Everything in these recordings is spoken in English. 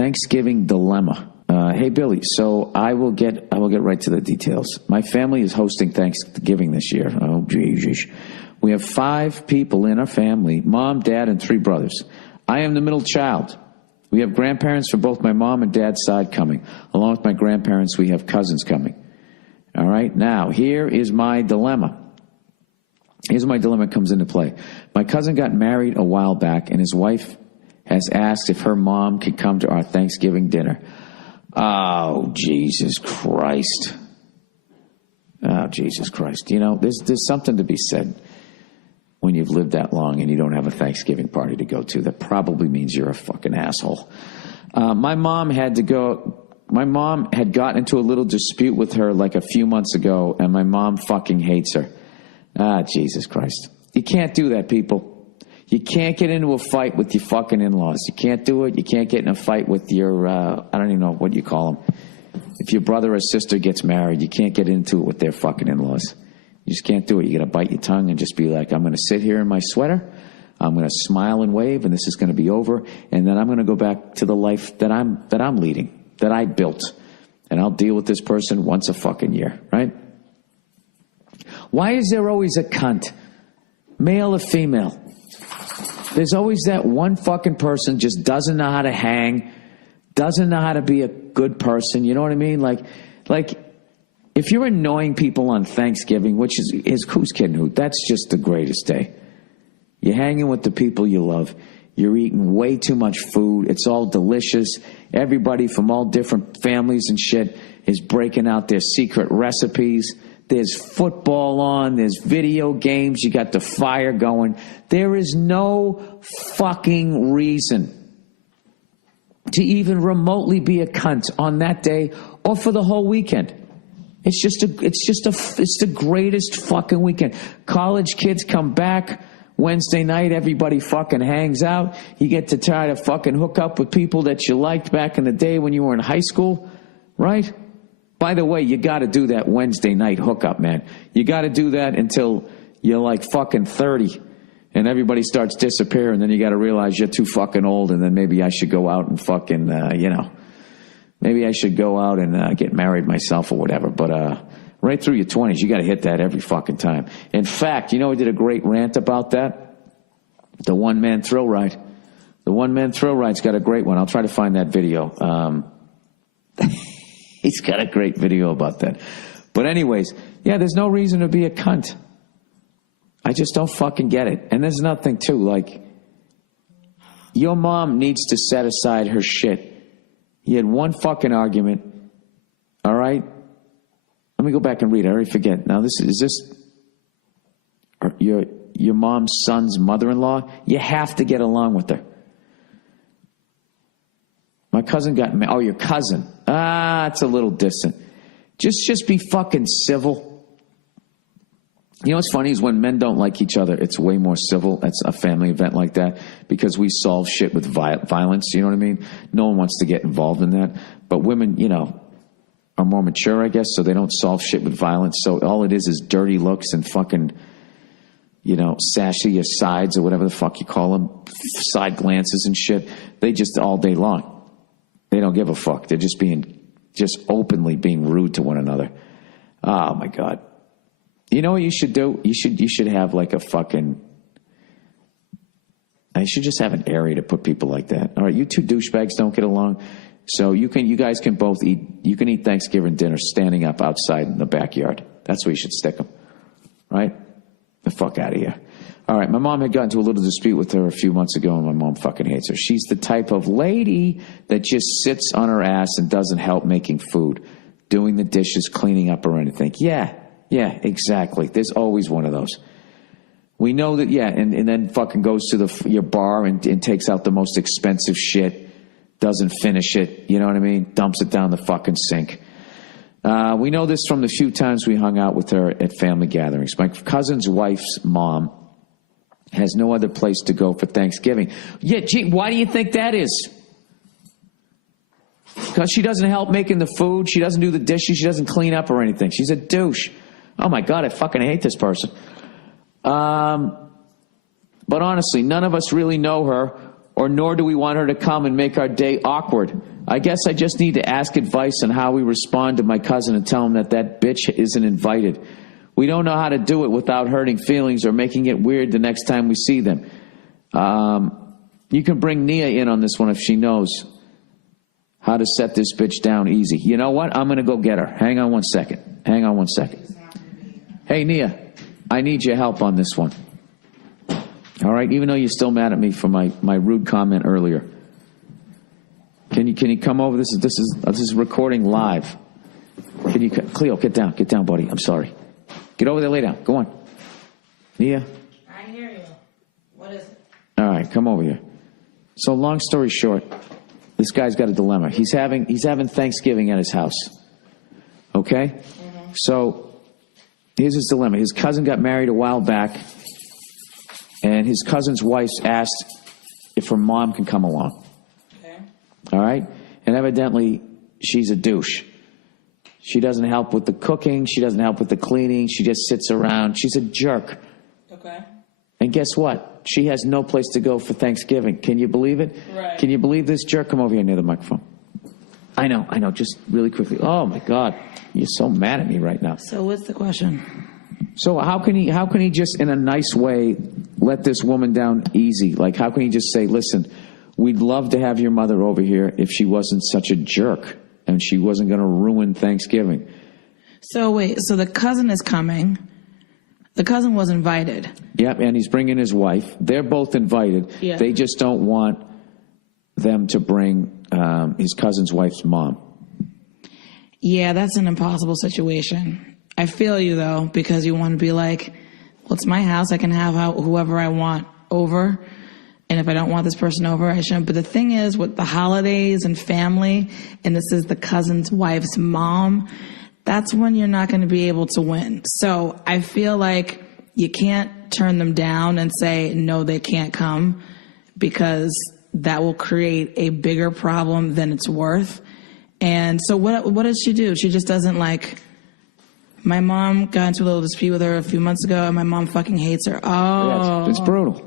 Thanksgiving dilemma. Hey, Billy, so I will get right to the details. My family is hosting Thanksgiving this year. Oh, Jesus. We have 5 people in our family, mom, dad, and 3 brothers. I am the middle child. We have grandparents for both my mom and dad's side coming. Along with my grandparents, we have cousins coming. All right, now, here is my dilemma. Here's where my dilemma comes into play. My cousin got married a while back, and his wife has asked if her mom could come to our Thanksgiving dinner. Oh, Jesus Christ. Oh, Jesus Christ. You know, there's something to be said when you've lived that long and you don't have a Thanksgiving party to go to. That probably means you're a fucking asshole. My mom had gotten into a little dispute with her like a few months ago, and my mom fucking hates her. Ah, Jesus Christ. You can't do that, people. You can't get into a fight with your fucking in-laws. You can't do it. You can't get in a fight with your, I don't even know what you call them. If your brother or sister gets married, you can't get into it with their fucking in-laws. You just can't do it. You got to bite your tongue and just be like, I'm going to sit here in my sweater. I'm going to smile and wave, and this is going to be over. And then I'm going to go back to the life that I'm leading, that I built. And I'll deal with this person once a fucking year, right? Why is there always a cunt, male or female? There's always that one fucking person just doesn't know how to hang, doesn't know how to be a good person. You know what I mean? Like if you're annoying people on Thanksgiving, which is who's kidding who, that's just the greatest day. You're hanging with the people you love. You're eating way too much food. It's all delicious. Everybody from all different families and shit is breaking out their secret recipes. There's football on. There's video games. You got the fire going. There is no fucking reason to even remotely be a cunt on that day or for the whole weekend. It's the greatest fucking weekend. College kids come back Wednesday night. Everybody fucking hangs out. You get to try to fucking hook up with people that you liked back in the day when you were in high school, right? By the way, you got to do that Wednesday night hookup, man. You got to do that until you're like fucking 30 and everybody starts disappearing. Then you got to realize you're too fucking old, and then maybe I should go out and fucking, maybe I should go out and get married myself or whatever. But right through your 20s, you got to hit that every fucking time. In fact, we did a great rant about that? The one-man thrill ride. The one-man thrill ride's got a great one. I'll try to find that video. He's got a great video about that. But anyways, yeah, there's no reason to be a cunt. I just don't fucking get it. And there's nothing, too. Like, your mom needs to set aside her shit. You had one fucking argument, all right? Let me go back and read it. I already forget. Now, is this your mom's son's mother-in-law? You have to get along with her. My cousin got married. Oh, your cousin. It's a little distant. Just be fucking civil. You know what's funny is when men don't like each other, it's way more civil. It's a family event like that because we solve shit with violence. You know what I mean? No one wants to get involved in that. But women, are more mature, I guess, so they don't solve shit with violence. So all it is dirty looks and fucking, sassy asides or whatever the fuck you call them, side glances and shit. They just all day long. They don't give a fuck. They're just openly being rude to one another. Oh my God. You know what you should do? You should have like a fucking, I should just have an area to put people like that. All right, you two douchebags don't get along. So you guys can both eat, you can eat Thanksgiving dinner standing up outside in the backyard. That's where you should stick them. Right? The fuck out of here. All right, my mom had gotten into a little dispute with her a few months ago, and my mom fucking hates her. She's the type of lady that just sits on her ass and doesn't help making food, doing the dishes, cleaning up, or anything. Yeah, exactly. There's always one of those. We know that, and then fucking goes to your bar and takes out the most expensive shit, doesn't finish it, you know what I mean? Dumps it down the fucking sink. We know this from the few times we hung out with her at family gatherings. My cousin's wife's mom has no other place to go for Thanksgiving. Yeah, gee, why do you think that is? Because she doesn't help making the food. She doesn't do the dishes. She doesn't clean up or anything. She's a douche. Oh, my God, I fucking hate this person. But honestly, none of us really know her or nor do we want her to come and make our day awkward. I guess I just need to ask advice on how we respond to my cousin and tell him that that bitch isn't invited. We don't know how to do it without hurting feelings or making it weird the next time we see them. You can bring Nia in on this one if she knows how to set this bitch down easy. You know what? I'm going to go get her. Hang on one second. Hey, Nia, I need your help on this one. All right? Even though you're still mad at me for my rude comment earlier. Can you come over? This is recording live. Can you, Cleo, get down, buddy. I'm sorry. Get over there, lay down. Go on. Nia? I hear you. What is it? All right, come over here. So long story short, this guy's got a dilemma. He's having Thanksgiving at his house. Okay? Mm-hmm. So here's his dilemma. His cousin got married a while back, and his cousin's wife asked if her mom can come along. Okay. All right? And evidently, she's a douche. She doesn't help with the cooking. She doesn't help with the cleaning. She just sits around. She's a jerk. Okay. And guess what? She has no place to go for Thanksgiving. Can you believe it? Right. Can you believe this jerk? Come over here near the microphone. I know. Just really quickly. Oh, my God. You're so mad at me right now. So what's the question? So how can he just, in a nice way, let this woman down easy? Like, how can he just say, listen, we'd love to have your mother over here if she wasn't such a jerk and she wasn't going to ruin Thanksgiving. So wait, so the cousin is coming. The cousin was invited. Yep, and he's bringing his wife. They're both invited. Yeah. They just don't want them to bring his cousin's wife's mom. Yeah, that's an impossible situation. I feel you, though, because you want to be like, well, it's my house. I can have whoever I want over. And if I don't want this person over, I shouldn't. But the thing is, with the holidays and family, and this is the cousin's wife's mom, that's when you're not going to be able to win. So I feel like you can't turn them down and say, no, they can't come, because that will create a bigger problem than it's worth. And so what does she do? She just doesn't like... My mom got into a little dispute with her a few months ago, and my mom fucking hates her. Oh. Yeah, it's brutal.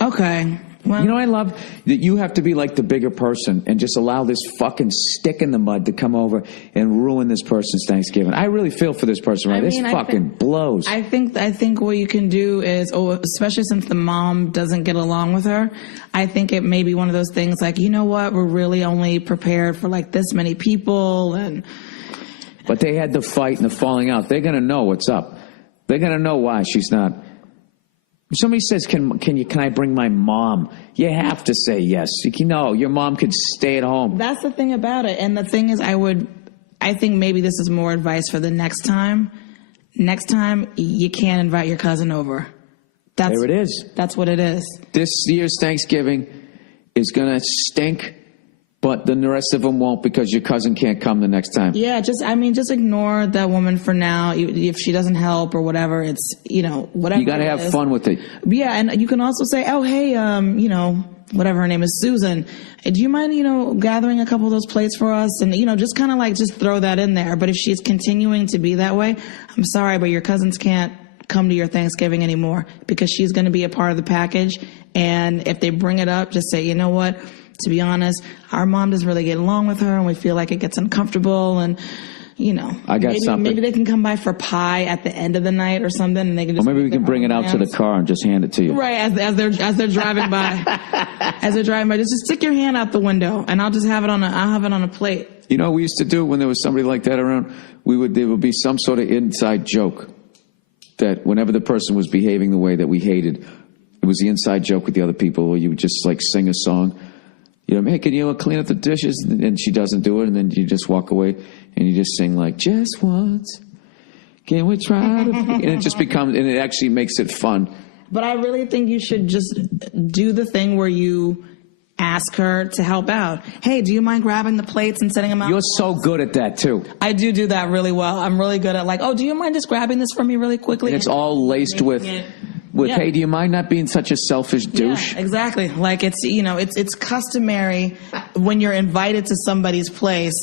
Okay. Well, you know, I love that you have to be like the bigger person and just allow this fucking stick in the mud to come over and ruin this person's Thanksgiving. I really feel for this person, right? This fucking blows. I think what you can do is, especially since the mom doesn't get along with her, I think it may be one of those things like, you know what, we're really only prepared for like this many people, But they had the fight and the falling out. They're going to know what's up. They're going to know why she's not. If somebody says, can I bring my mom? You have to say yes. No, your mom could stay at home. That's the thing about it. And the thing is, I think maybe this is more advice for the next time. Next time, you can't invite your cousin over. There it is. That's what it is. This year's Thanksgiving is going to stink. But then the rest of them won't, because your cousin can't come the next time. Yeah, just ignore that woman for now. If she doesn't help or whatever, it's, whatever. You got to have fun with it. Yeah, and you can also say, oh, hey, whatever her name is, Susan, do you mind, gathering a couple of those plates for us? And, just kind of just throw that in there. But if she's continuing to be that way, I'm sorry, but your cousins can't come to your Thanksgiving anymore, because she's going to be a part of the package. And if they bring it up, just say, you know what? To be honest, our mom doesn't really get along with her, and we feel like it gets uncomfortable, and I got something. Maybe they can come by for pie at the end of the night or something, and they can just. Or maybe we can bring it out to the car and just hand it to you. Right, as they're driving by, just stick your hand out the window, and I'll have it on a plate. You know what we used to do when there was somebody like that around? There would be some sort of inside joke that whenever the person was behaving the way that we hated, it was the inside joke with the other people, or you would just sing a song. Hey, can you clean up the dishes? And she doesn't do it, and then you just walk away, and you just sing just once. Can we try to... And it just becomes, and it actually makes it fun. But I really think you should just do the thing where you ask her to help out. Hey, do you mind grabbing the plates and setting them out? You're so good at that, too. I do that really well. I'm really good at do you mind just grabbing this for me really quickly? And it's all laced with, hey, do you mind not being such a selfish douche? Yeah, exactly. It's customary when you're invited to somebody's place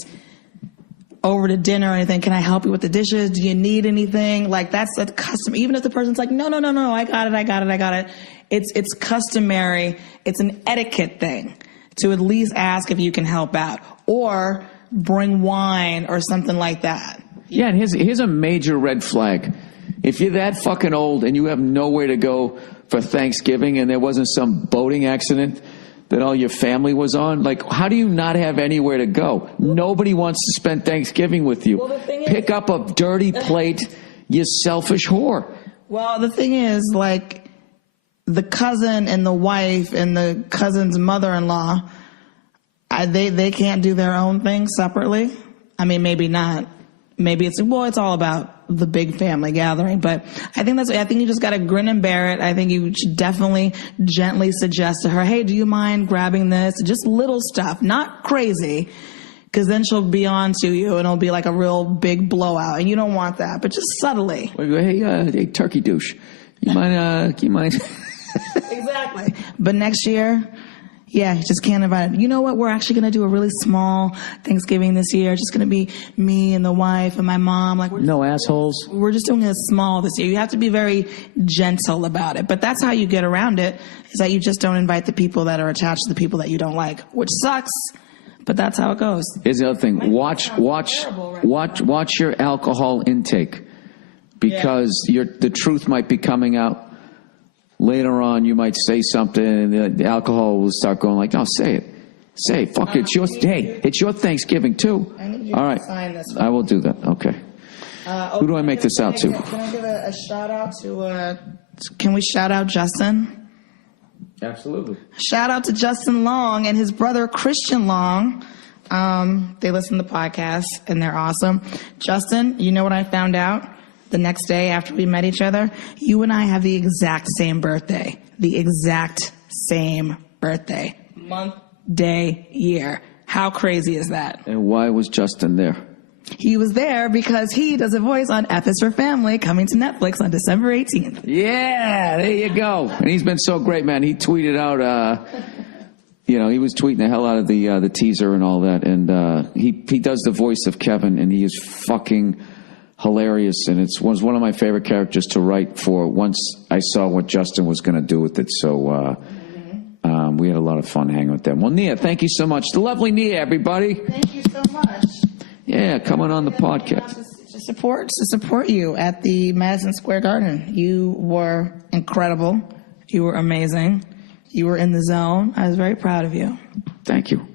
over to dinner or anything. Can I help you with the dishes? Do you need anything? That's a custom. Even if the person's like, no, I got it. it's customary. It's an etiquette thing to at least ask if you can help out or bring wine or something like that. Yeah, and here's a major red flag. If you're that fucking old and you have nowhere to go for Thanksgiving and there wasn't some boating accident that all your family was on, like, how do you not have anywhere to go? Nobody wants to spend Thanksgiving with you. Well, pick up a dirty plate, you selfish whore. Well, the thing is, like, the cousin and the wife and the cousin's mother-in-law, they can't do their own thing separately. I mean, maybe not. Maybe it's all about the big family gathering. But I think you just got to grin and bear it. I think you should definitely gently suggest to her, hey, do you mind grabbing this? Just little stuff, not crazy, because then she'll be on to you and it'll be like a real big blowout. And you don't want that, but just subtly. Hey, turkey douche. You mind? Exactly. But next year, yeah, you just can't invite it. You know what? We're actually going to do a really small Thanksgiving this year. It's just going to be me and the wife and my mom. Like, no assholes. We're just doing it small this year. You have to be very gentle about it. But that's how you get around it, is that you just don't invite the people that are attached to the people that you don't like, which sucks. But that's how it goes. Here's the other thing. Watch your alcohol intake, because the truth might be coming out. Later on, you might say something, and the alcohol will start going like, "Oh, say it, fuck it, it's your Thanksgiving too." All right, sign this I will do that. Okay. Who do I make this out to? Can I give a shout out to? Can we shout out Justin? Absolutely. Shout out to Justin Long and his brother Christian Long. They listen to the podcast and they're awesome. Justin, you know what I found out? The next day after we met each other, you and I have the exact same birthday. The exact same birthday. Month, day, year. How crazy is that? And why was Justin there? He was there because he does a voice on F is for Family, coming to Netflix on December 18th. Yeah, there you go. And he's been so great, man. He tweeted out, he was tweeting the hell out of the teaser and all that. And he does the voice of Kevin, and he is fucking hilarious, and it was one of my favorite characters to write for once I saw what Justin was going to do with it. So we had a lot of fun hanging with them. Well, Nia, thank you so much. The lovely Nia, everybody. Thank you so much. Yeah, coming on the podcast. To support you at the Madison Square Garden. You were incredible. You were amazing. You were in the zone. I was very proud of you. Thank you.